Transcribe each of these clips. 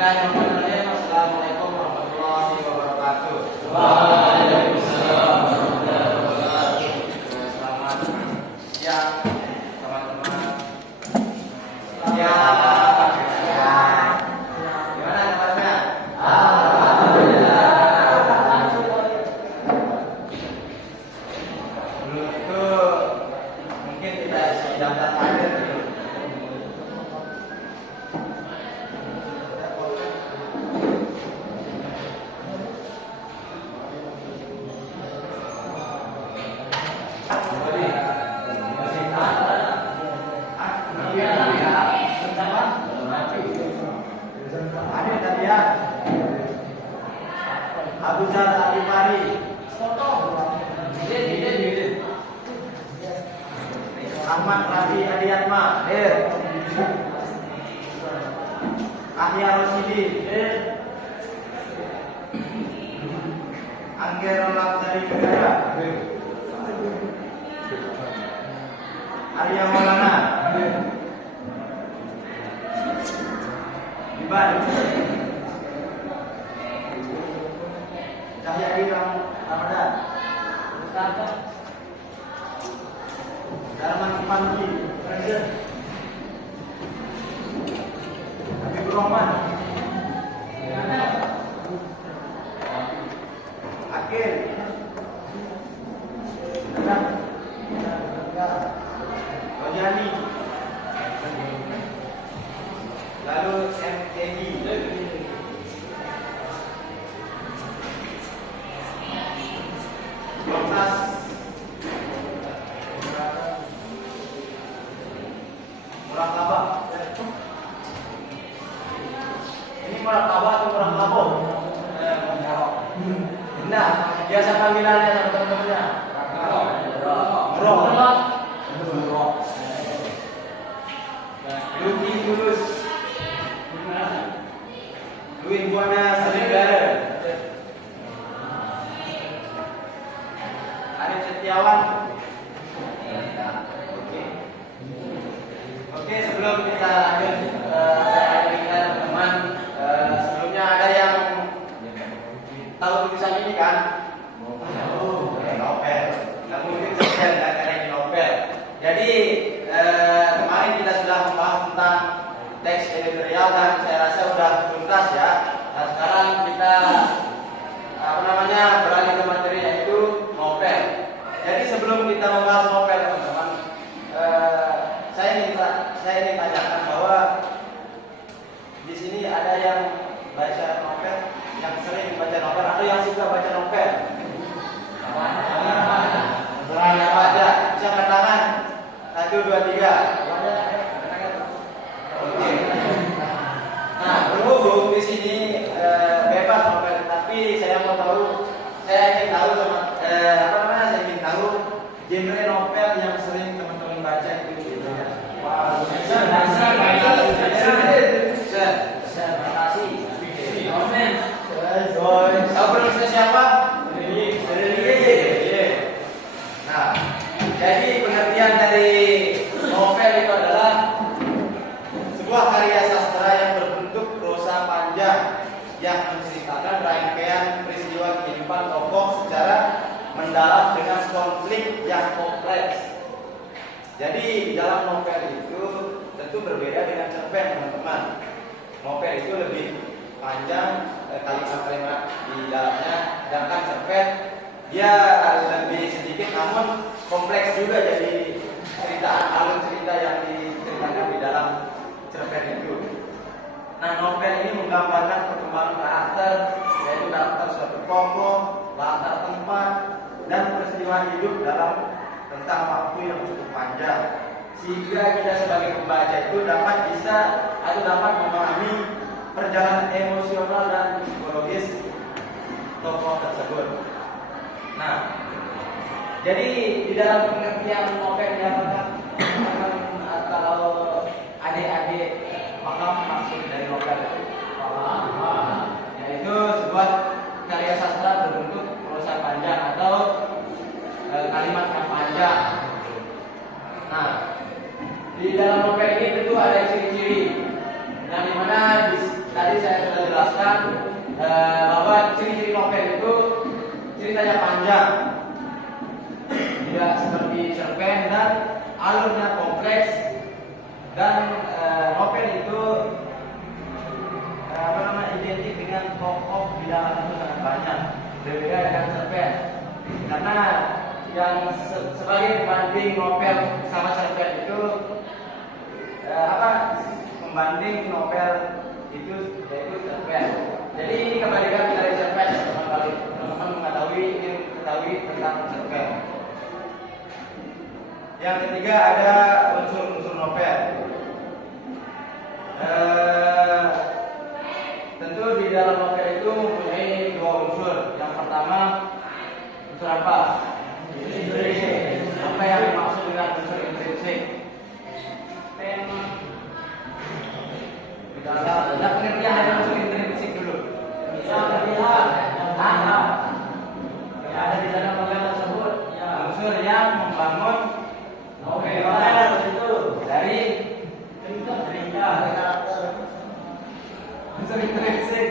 Bismillahirrahmanirrahim. Assalamualaikum warahmatullahi wabarakatuh. Waalaikumsalam warahmatullahi wabarakatuh. Selamat siang teman-teman. Ya, gimana kabarnya? Alhamdulillah. Dulu itu mungkin tidak daftar hadir. Hadir tadi ya. Abu Jal Al-Ghifari. Ahmad Rafi Adiatma. Ahya Rosidi. Anggero Lapsari Negara. Arya Maulana. Iban. Cahya Bintang Ramadan. Darman Panji. Habibur Rahman. Akhir. Rojani. Lalu MKD. Yotas. Murakabah. Ini murakabah atau murakabah? Nah, biasa panggilannya sama teman-temannya. Murok. Luki Tulus. Luin Buana Serigala. Arif Setiawan. Oke, sebelum kita lanjut teman-teman, sebelumnya ada yang tahu tulisan ini kan? Novel. Nggak mungkin saja nggak ada di novel. Jadi kemarin kita sudah membahas tentang teks editorial dan saya rasa sudah tuntas ya. Nah sekarang kita beralih ke materi yaitu novel. Jadi sebelum kita membahas novel teman-teman, saya ingin tanyakan bahwa di sini ada yang baca novel, yang sering baca novel atau yang suka baca novel? Yang baca, bisa angkat tangan. 1, 2, 3. Oke. Nah, berhubung di sini bebas novel, tapi saya ingin tahu genre novel yang sering teman-teman baca itu gitu ya. Wow. Tahu penulisnya siapa? Nah, jadi pengertian dari novel itu adalah sebuah karya sastra yang berbentuk prosa panjang yang menceritakan rangkaian peristiwa kehidupan tokoh secara mendalam dengan konflik yang kompleks. Jadi di dalam novel itu tentu berbeda dengan cerpen teman-teman. Novel itu lebih panjang kalimat-kalimat di dalamnya, sedangkan cerpen dia lebih sedikit namun kompleks juga, jadi alur cerita yang diceritakan di dalam cerpen itu. Nah, novel ini menggambarkan perkembangan karakter, yaitu karakter suatu tokoh, latar tempat, dan peristiwa hidup dalam rentang waktu yang cukup panjang, sehingga kita sebagai pembaca itu dapat memahami perjalanan emosional dan psikologis tokoh tersebut. Nah, jadi di dalam pengertian novel yang kalau adik-adik paham maksud dari novel itu, yaitu sebuah karya sastra berbentuk prosa panjang atau kalimat yang panjang. Nah, di dalam novel ini tentu ada ciri-ciri yang dimana tadi saya sudah menjelaskan bahwa ciri-ciri novel itu ceritanya panjang, tidak seperti cerpen, dan alurnya kompleks, dan novel itu identik dengan tokoh di dalam itu sangat banyak, berbeda dengan cerpen. Karena yang sebagai pembanding novel sama cerpen itu pembanding novel itu yaitu cerpen. Jadi ini kebalikan dari cerpen, teman-teman ingin mengetahui tentang cerpen. Yang ketiga ada unsur-unsur novel. Tentu di dalam novel itu mempunyai dua unsur. Yang pertama unsur apa? Intrinsik. Apa yang dimaksud dengan unsur intrinsik? Kita pengertian dari unsur intrinsik dulu. Bisa terlihat yang ada di dalam novel tersebut. Unsur yang membangun novel itu dari cerita unsur intrinsik.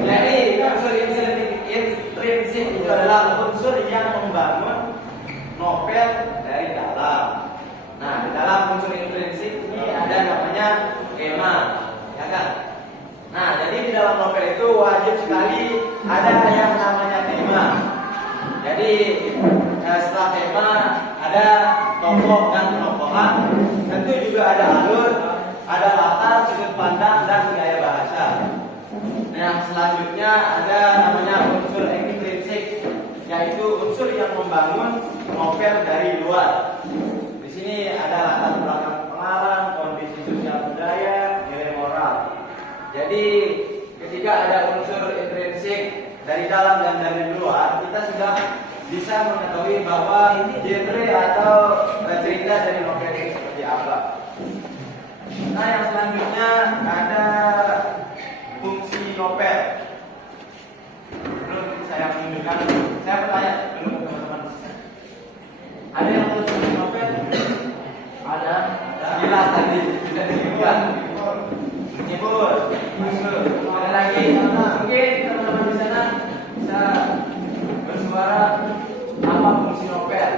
Jadi unsur intrinsik itu adalah unsur yang membangun novel dari dalam. Nah, di dalam unsur intrinsik ini ada namanya tema, ya kan? Nah, jadi di dalam novel itu wajib sekali ada yang namanya tema. Jadi setelah tema ada tokoh dan tokohan, tentu juga ada alur, ada latar, sudut pandang, dan gaya bahasa. Nah, yang selanjutnya ada namanya unsur intrinsik, yaitu unsur yang membangun novel dari luar. Di sini ada latar belakang pengarang, kondisi sosial budaya, nilai moral. Jadi ketika ada unsur intrinsik dari dalam dan dari luar, kita sudah bisa mengetahui bahwa genre atau cerita dari novel ini seperti apa. Nah, yang selanjutnya ada fungsi novel. Belum saya menunjukkan, saya bertanya dulu ke teman-teman. Ada yang tahu fungsi novel? Ada. Jelas tadi sudah disebutkan. Menghibur, masuk. Ada lagi? Mungkin teman-teman di sana bisa bersuara apa fungsi novel?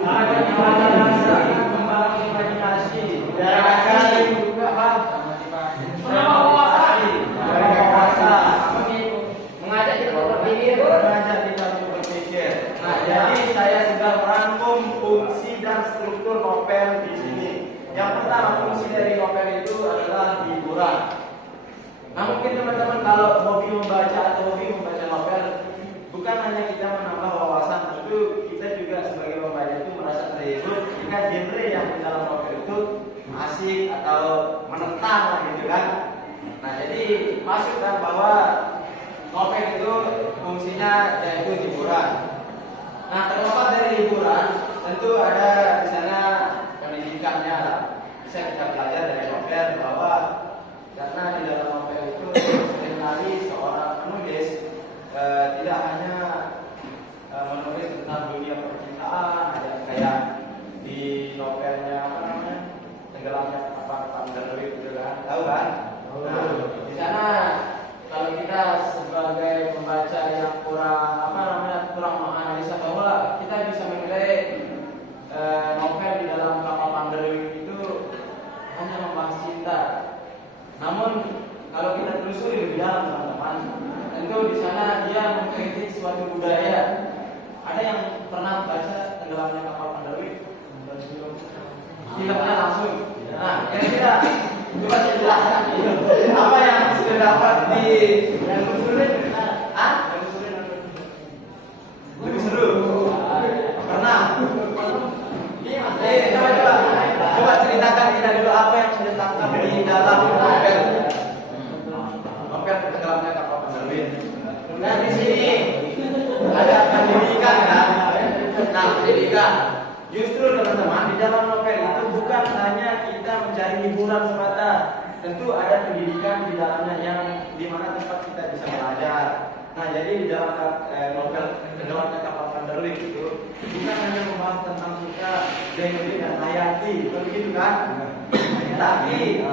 Ada yang bahasa, membangun imajinasi, juga mengajak kita berpikir. Nah, jadi saya sudah merangkum fungsi dan struktur novel di sini. Yang pertama, fungsi dari novel itu adalah hiburan. Nah, mungkin teman-teman kalau hobi membaca atau hobi membaca novel, bukan hanya kita menambah wawasan, tentu kita juga sebagai pembaca itu merasa terhibur jika genre yang di dalam novel itu asik atau menentang lah gitu kan. Nah, jadi masukkan bahwa novel itu fungsinya yaitu hiburan. Nah, terlepas dari hiburan, tentu ada di sana pendidikannya. Bisa kita belajar dari novel bahwa karena di dalam novel itu seringkali seorang penulis tidak hanya menulis tentang dunia percintaan, ada kayak di novelnya apa namanya, tenggelamnya kapal Pandaru itu kan, tahu kan? Nah, di sana kalau kita sebagai pembaca yang kurang menganalisa bahwa kita bisa menilai novel di dalam kapal Pandaru itu hanya membahas cinta. Namun kalau kita telusuri lebih dalam teman-teman, tentu di sana dia mengkritik suatu budaya. Ada yang pernah baca tenggelamnya kapal Pandaru? Tidak pernah langsung. Nah, kira-kira coba saya jelaskan apa yang sudah dapat di yang sulit? Lebih seru. Pernah? Coba ceritakan kita dulu apa yang sudah tangkap di dalam novel tenggelamnya kapal Pandaru. Nah, di sini ada pendidikan kan? Nah, pendidikan. Justru teman-teman, di dalam novel itu bukan hanya kita mencari hiburan semata. Tentu ada pendidikan di dalamnya yang dimana tempat kita bisa belajar. Nah, jadi di dalam novel tenggelamnya kapal Pandaru itu bukan hanya membahas tentang kita Zainudin dan Hayati, begitu kan? Tapi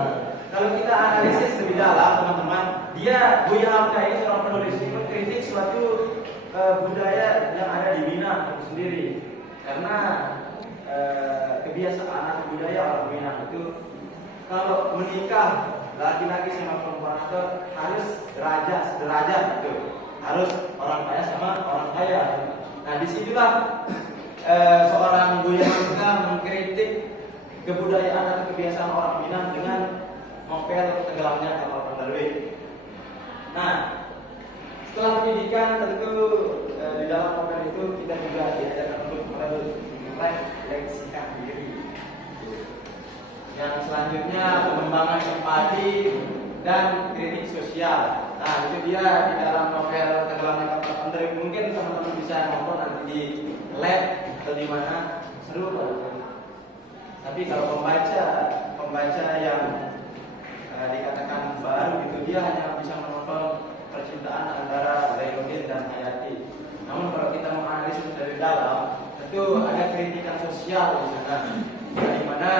kalau kita analisis lebih dalam teman-teman, dia Buya Hamka ini seorang penulis ini mengkritik suatu budaya yang ada di Minang itu sendiri. Karena kebiasaan atau budaya orang Minang itu kalau menikah laki-laki sama perempuan itu harus sederajat gitu. Harus orang kaya sama orang kaya. Nah disitulah seorang Buya Hamka mengkritik kebudayaan atau kebiasaan orang Minang dengan novel Tenggelamnya Kapal Pandarwin. Nah, setelah pendidikan tentu di dalam novel itu kita juga diajarkan untuk merefleksikan diri. Yang selanjutnya pengembangan empati dan kritik sosial. Nah, itu dia di dalam novel Tenggelamnya Kapal Pandarwin. Mungkin teman-teman bisa nonton nanti di lab atau di mana, seru banget. Tapi kalau pembaca yang dikatakan baru gitu, dia hanya bisa menonton percintaan antara Zainuddin dan Hayati. Namun kalau kita menganalisis dari dalam, tentu ada kritikan sosial di sana. Di mana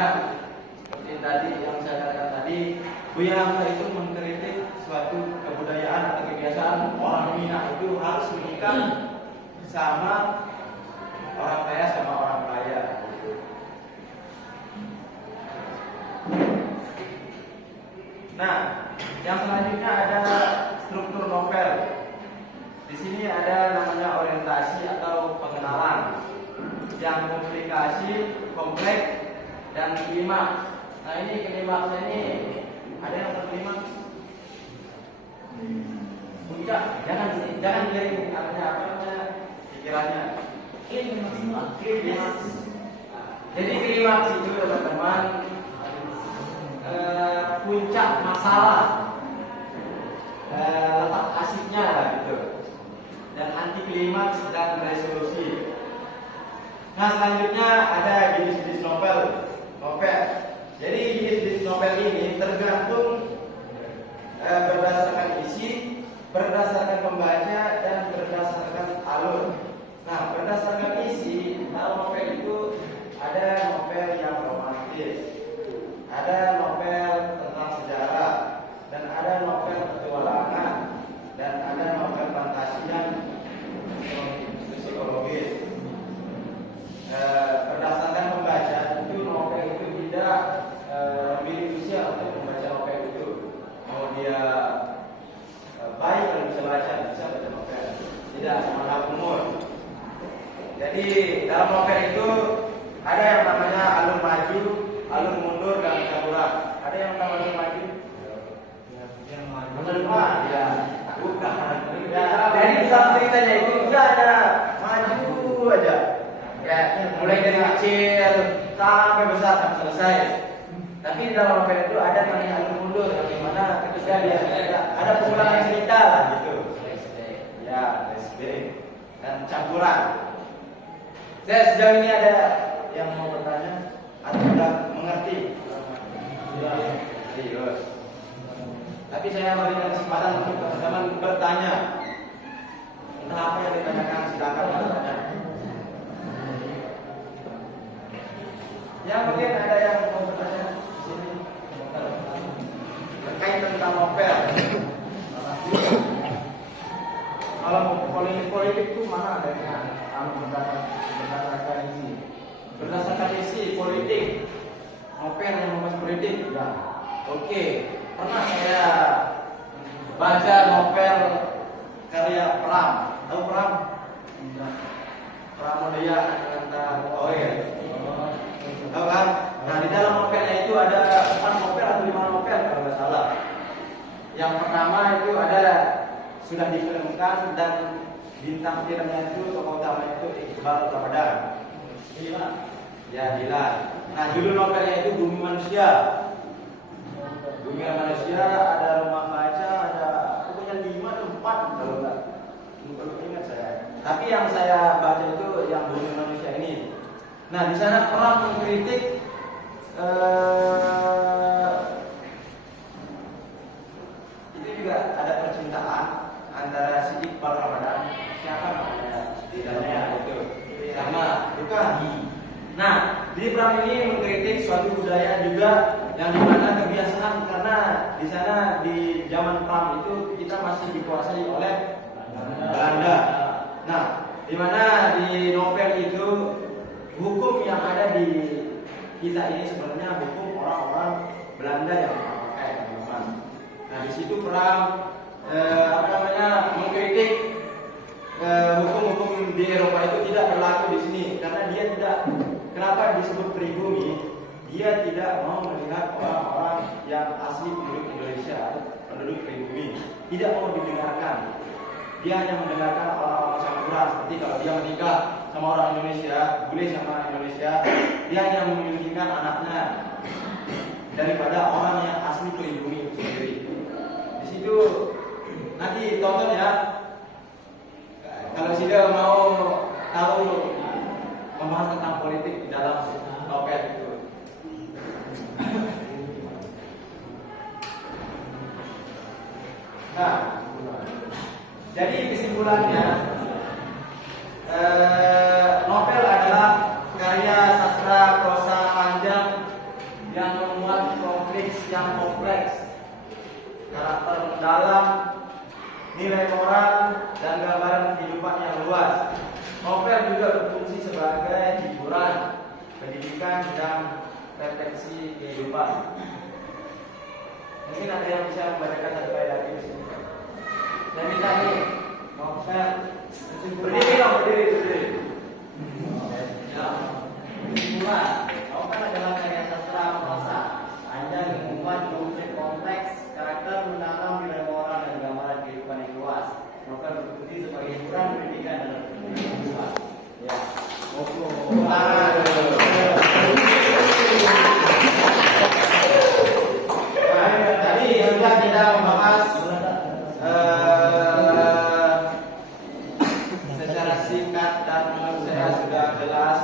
seperti tadi yang saya katakan tadi, Buya Hamka itu mengkritik suatu kebudayaan atau kebiasaan orang Minang itu harus menikah sama orang kaya sama orang kaya. Nah, yang selanjutnya ada struktur novel. Di sini ada namanya orientasi atau pengenalan, yang komplikasi, kompleks, dan klimaks. Nah ini klimaksnya ini ada yang berklimaks. Puncak, jangan miring artinya apa namanya pikirannya. Klimaks. Jadi klimaks itu teman-teman puncak masalah, letak asiknya lah gitu, dan anti klimaks dan resolusi. Nah selanjutnya ada jenis-jenis novel. Jadi jenis-jenis novel ini tergantung berdasarkan isi, berdasarkan pembaca, dan berdasarkan alur. Nah berdasarkan isi dalam novel itu ada novel yang romantis, ada novel tentang sejarah, dan ada novel petualangan, dan ada novel fantasi yang psikologis. Berdasarkan pembaca itu novel itu tidak memilih usia untuk membaca novel itu. Mau dia baik kalau bisa baca novel, tidak mengenal umur. Jadi dalam novel itu ada yang namanya alur maju, alur mundur, dan campuran. Ada yang tahu alur maju? Yang maju. Ya, bukan. Ya, dari dalam ceritanya itu dia ada maju aja. Ya, mulai dari kecil sampai besar sampai selesai. Tapi dalam novel itu ada namanya alur mundur, yang mana ketika dia ada pengulangan cerita lah gitu. Ya, flashback dan campuran. Saya sejauh ini ada yang mau bertanya atau sudah mengerti? Sudah. Serius. Tapi saya berikan kesempatan untuk teman-teman bertanya. Entah apa yang ditanyakan, silakan bertanya. Ya mungkin ada yang mau bertanya di sini terkait tentang novel. Kalau politik itu mana adanya? Berdasarkan isi. Berdasarkan isi politik, novel yang membahas politik. Ya. Oke. Pernah saya baca novel karya Pram. Tahu Pram? Pramodaya Ananta Oil. Tahu kan? Nah di dalam novelnya itu ada 4 novel atau 5 novel kalau nggak salah. Yang pertama itu ada sudah difilmkan dan bintang filmnya itu tokoh utama itu Iqbal Ramadan. Dilan. Ya Dilan. Nah judul novelnya itu Bumi Manusia. Bumi Manusia, ada Rumah Kaca, ada pokoknya 5 atau 4 kalau nggak ingat saya. Tapi yang saya baca itu yang Bumi Manusia ini. Nah di sana Pram mengkritik itu juga ada percintaan antara si Iqbal Ramadan, siapa namanya? Tidaknya itu sama bukan. Nah di Pram ini mengkritik suatu budaya juga yang dimana kebiasaan karena di sana di zaman Pram itu kita masih dikuasai oleh Belanda. Nah, di mana di novel itu hukum yang ada di kita ini sebenarnya hukum orang-orang Belanda yang memakai teman-teman. Nah, di situ Pram mengkritik hukum-hukum di Eropa itu tidak berlaku di sini karena dia tidak. Kenapa disebut pribumi? Dia tidak mau melihat orang-orang yang asli penduduk Indonesia, penduduk pribumi, tidak mau didengarkan. Dia hanya mendengarkan orang-orang campuran. Seperti kalau dia menikah sama orang Indonesia, bule sama Indonesia, dia hanya memilihkan anaknya daripada orang yang asli pribumi itu sendiri. Di situ nanti tonton ya. Kalau sudah mau tahu membahas tentang politik di dalam novel itu. Nah, jadi kesimpulannya, novel adalah karya sastra prosa panjang yang memuat konflik yang kompleks, karakter mendalam, nilai moral, dan gambaran kehidupan yang luas. Novel juga berfungsi sebagai hiburan, pendidikan, dan refleksi kehidupan. Mungkin ada yang bisa membacakan satu ayat lagi di sini. Saya minta nih, mau saya berdiri dong, berdiri. Kesimpulan, novel adalah karya sastra prosa panjang yang memuat konflik kompleks, karakter mendalam, nilai moral, dan gambaran kehidupan yang luas. Novel berfungsi sebagai hiburan, pendidikan, dan refleksi kehidupan. Ya. Tadi sudah kita membahas secara singkat dan menurut saya sudah jelas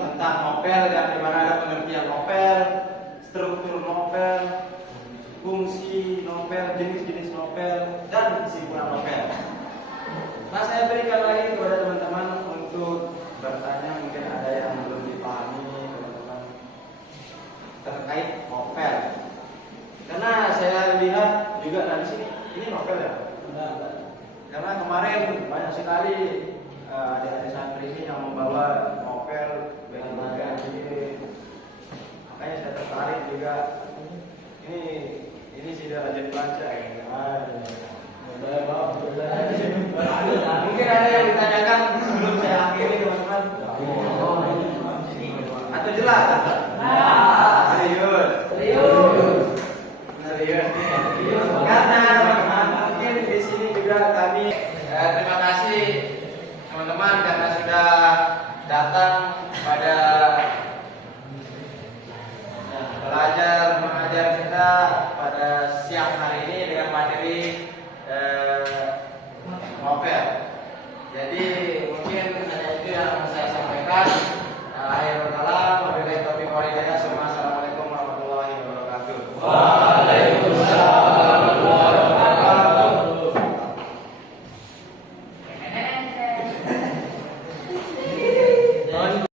tentang novel dan di mana ada pengertian novel, struktur novel, fungsi novel, jenis-jenis novel, dan kesimpulan novel. Nah, saya berikan lagi kepada teman-teman untuk bertanya, mungkin ada yang belum dipahami teman-teman terkait novel. Karena saya lihat juga di sini ini novel ya. Karena kemarin banyak sekali adik-adik santri ini yang membawa novel dengan berbagai ide. Makanya saya tertarik juga. Ini sudah jadi baca ya. Mungkin ada yang ditanyakan sebelum saya akhiri teman-teman. Atau jelas? Serius. Karena teman-teman mungkin di sini juga kami terima kasih teman-teman karena sudah datang pada belajar mengajar kita pada siang hari ini dengan materi novel. Jadi mungkin hanya itu yang saya sampaikan.